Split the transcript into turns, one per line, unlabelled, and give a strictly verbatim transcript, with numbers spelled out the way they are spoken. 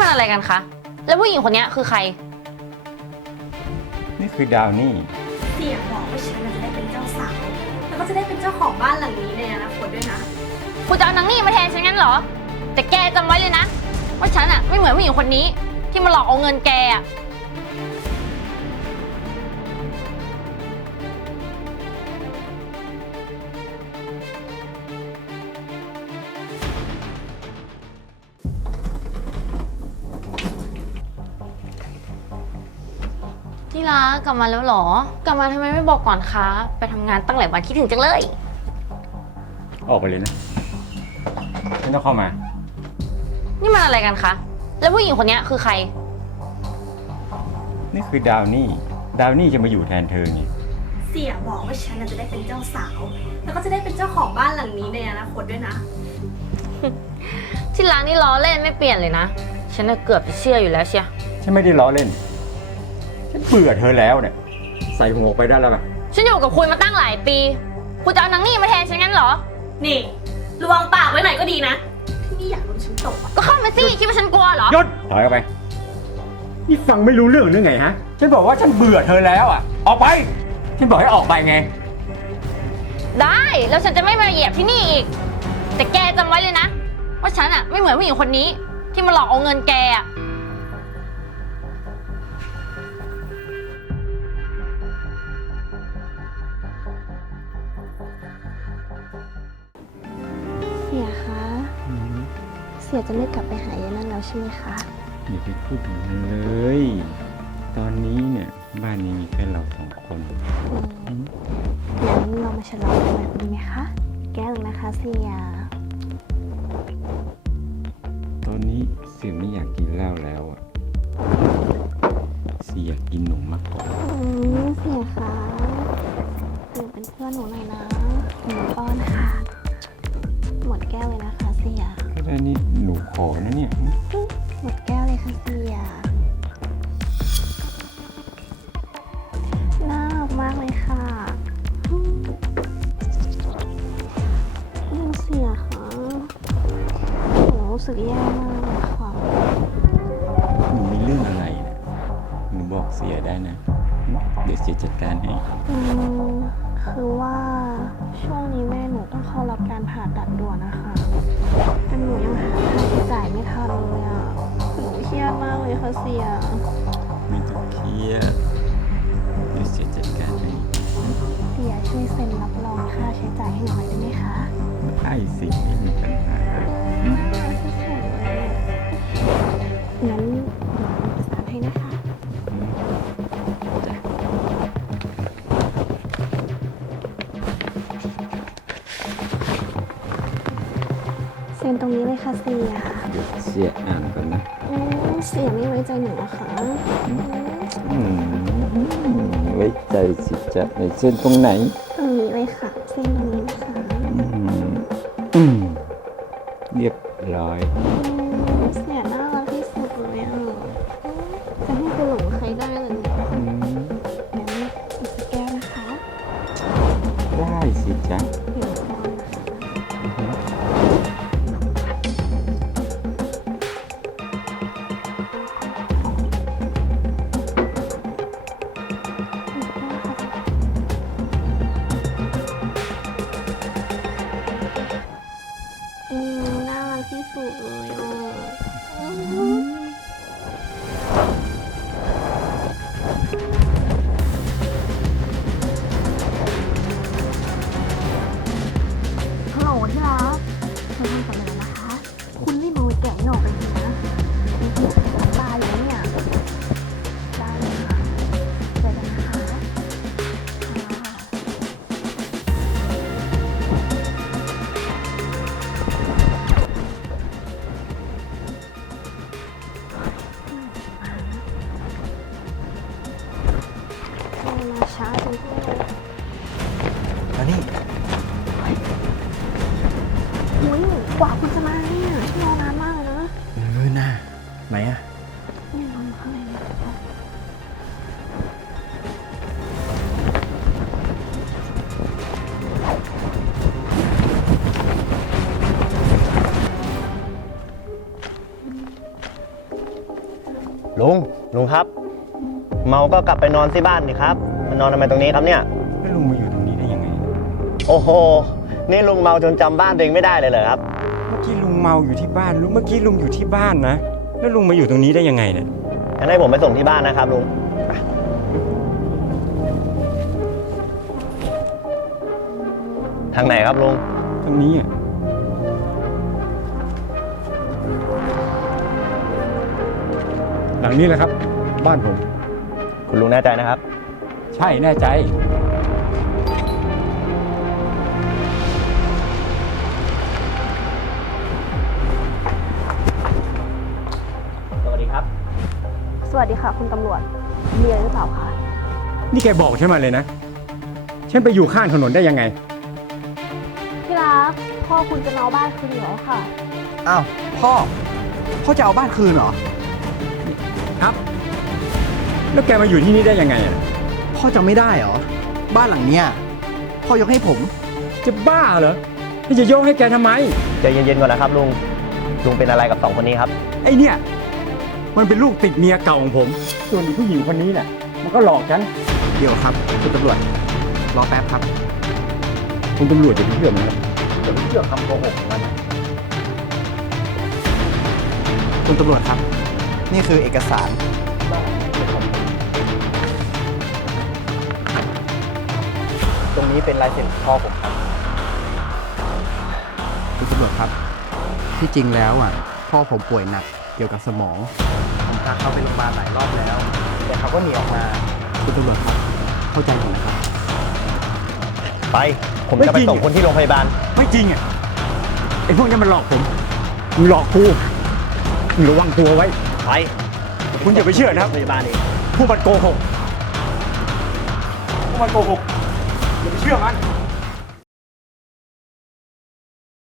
มันอะไรกันคะ แล้วผู้หญิงคนนี้คือใคร
นี่คือดาวนี่
เสี่ยบอกว่าฉันจะได้เป็นเจ้าสาวแล้วก็จะได้เป็นเจ้าของบ้านหลังนี้ในอนาคตด้วยนะ
คุณจะเอานางนี่มาแทนฉันงั้นเหรอแต่แกจำไว้เลยนะว่าฉันอะไม่เหมือนผู้หญิงคนนี้ที่มาหลอกเอาเงินแกอะที่รักกลับมาแล้วเหรอกลับมาทำไมไม่บอกก่อนคะไปทำงานตั้งหลายวันคิดถึงจังเลย
ออกไปเลยนะไม่ต้องเข้ามา
นี่มันอะไรกันคะแล้วผู้หญิงคนนี้คือใคร
นี่คือดาวนี่ดาวนี่จะมาอยู่แทนเธอไง
เสี่ยบอกว่าฉันจะได้เป็นเจ้าสาวแล้วก็จะได้เป็นเจ้าของบ้านหลังนี้ในอนาคตด้วยนะ
ที่ร้านนี่ล้อเล่นไม่เปลี่ยนเลยนะฉันน่ะเกือบจะเชื่ออยู่แล้วเชีย
ฉันไม่ได้ล้อเล่นฉันเบื่อเธอแล้วเนี่ยใส่หัวไปได้แล้วป่ะ
ฉันอยู่กับคุณมาตั้งหลายปีคุณจะเอานางนี่มาแทนฉันงั้นเหรอ
นี่ระวังปากไว้หน่อยก็ดีนะที่นี่อยากโดนฉันตบ
ก็เข้ามาสิคิดว่าฉันกลัวเหรอ
หยุดถอยออกไปนี่ฟังไม่รู้เรื่องหรือไงฮะฉันบอกว่าฉันเบื่อเธอแล้วอ่ะออกไปฉันบอกให้ออกไปไง
ได้แล้วฉันจะไม่มาเหยียบที่นี่อีกแต่แกจำไว้เลยนะว่าฉันอะไม่เหมือนผู้หญิงคนนี้ที่มาหลอกเอาเงินแกอะ
เสียคะเสียจะไม่กลับไปหายายนั่นแล้วใช่ไหมคะ
อย่าไปพูดถึงมันเลยตอนนี้เนี่ยบ้านนี้มีแค่เราสองคน
งั้นเรามาฉลองกันหน่อยดีไหมคะแก้วนะคะเสีย
ตอนนี้เสียไม่อยากกินเหล้าแล้วอ่ะเสียอยากกินหนมมากกว่า
เสียคะหนูเป็นเพื่อนหนูหน่อยนะหนูป้อนค่ะหมดแก้วเลยนะคะเสีย
ก็ได้นี่หนูขอนะเนี่ย
หมดแก้วเลยค่ะเสียน่ารักมากเลยค่ะยังเสียค่ะหนูรู้สึกแย่มากเลยค่ะ
หนูมีเรื่องอะไรเนี่ยหนูบอกเสียได้นะเดี๋ยวเสียจัดการให้
อืมคือว่าช่วงนี้แม่หนูต้องเข้ารับการผ่าตัดด่วนนะคะแต่หนูยังหาค่าใช้จ่ายไม่ทันเลยอ่ะหนูเครียดมากเลยค่ะเสีย
ไม่ต้องเครียดเดี๋ยวเสียจัดการให้
เสียช่วยเซ็นรับรองค่าใช้จ่ายให้หน่อยได้ไหมคะ
ได้สิไม่มีปัญหา
งั้นเดี๋ยวหนูจัดการให้นะคะเซ็นตรงนี้เลยค่ะเสีย
เดี๋ยวเสียอ่านก่อนนะ
เสียไม่ไว้ใจหนูเหรอคะ
ไว้ใจสิจะในเส้นตรงไหน
ตรงนี้เลยค่ะเส้นตรงนี้ค่ะ
เรียบร้อย
เสียน่ารักที่สุดเลยอ่ะจะให้ไปหลงใครได้เลยงั้นอีกแก้วนะคะ
ได้สิจ๊ะ
ที่สุดเลยอ่ะฮัลโหลที่รักเราทำสำเร็จแล้วนะคะคุณรีบมาไว้แกะให้ออกไปทีนะมีคนขายปลาอยู่เนี่ยได้เลยค่ะเจอกันนะคะช้าจังเลย
มานี่
อุ้ยกว่าคุณจะมาเนี่ยรอนานมากเลยนะ
เออน่าไหนอะ
เนี่ยนอนอยู่ข้างในนะ
ลุง ลุงครับ เมาก็กลับไปนอนที่บ้านดิครับมานอนทำไมตรงนี้ครับเนี่ย
แล้วลุงมาอยู่ตรงนี้ได้ยังไง
โอ้โห นี่ลุงเมาจนจำบ้านตัวเองไม่ได้เลยเหรอครับ
เมื่อกี้ลุงเมาอยู่ที่บ้านลุงเมื่อกี้ลุงอยู่ที่บ้านนะ แล้วลุงมาอยู่ตรงนี้ได้ยังไงเนี่ย
งั้นให้ผมไปส่งที่บ้านนะครับลุงไปทางไหนครับลุง
ตรงนี้อ่ะ หลังนี้แหละครับ บ้านผม
คุณลุงแน่ใจนะครับ
ใช่แน่ใจ
สวัสดีครับ
สวัสดีค่ะ คุณตำรวจ มีอะไรหรือเปล่าคะ
นี่แกบอกฉันมาเลยนะ ฉันไปอยู่ข้างถนนได้ยังไง
ที่รัก พ่อคุณจะมาเอาบ้านคืนอยู่แล้วค่ะ
อ้าวพ่อ พ่อจะเอาบ้านคืนเหรอ
ครับ แล้วแกมาอยู่ที่นี่ได้ยังไงอ่ะ
พ่อจำไม่ได้เหรอ บ้านหลังเนี้ยพ่อยกให้ผม
จะบ้าเหรอที่จะโยกให้แกทำไม
ใจเย็นๆก่อนนะครับลุง ลุงเป็นอะไรกับสองคนนี้ครับ
ไอ้เนี่ย มันเป็นลูกติดเมียเก่าของผม ส่วนอีผู้หญิงคนนี้เนี่ยมันก็หลอกฉัน
เดี๋ยวครับคุณตำรวจ รอแป๊บครับ
คุณตำรวจอย่าไปเชื่อมันนะ
อย่าไปเชื่อคำโกหกของมันนะ
คุณตำรวจครับ นี่คือเอกสาร ตรงนี้เป็นลายเซ็นพ่อผมครับ คุณตำรวจครับ ที่จริงแล้วอ่ะ พ่อผมป่วยหนักเกี่ยวกับสมอง ผมพาเขาไปโรงพยาบาลหลายรอบแล้ว แต่เขาก็หนีออกมา คุณตำรวจครับ เข้าใจผมนะครับ
ไป ผมจะไปส่งคนที่โรงพยาบาล
ไม่จริงอ่ะ ไอ้พวกนี้มันหลอกผมมึงหลอกกูมึงระวังตัวไว้
ไป
คุณอย่าไปเชื่อนะครับ
โรงพยาบาลเอง
พวกมันโกหกพวกมันโกหก อย่าไปเชื่อมัน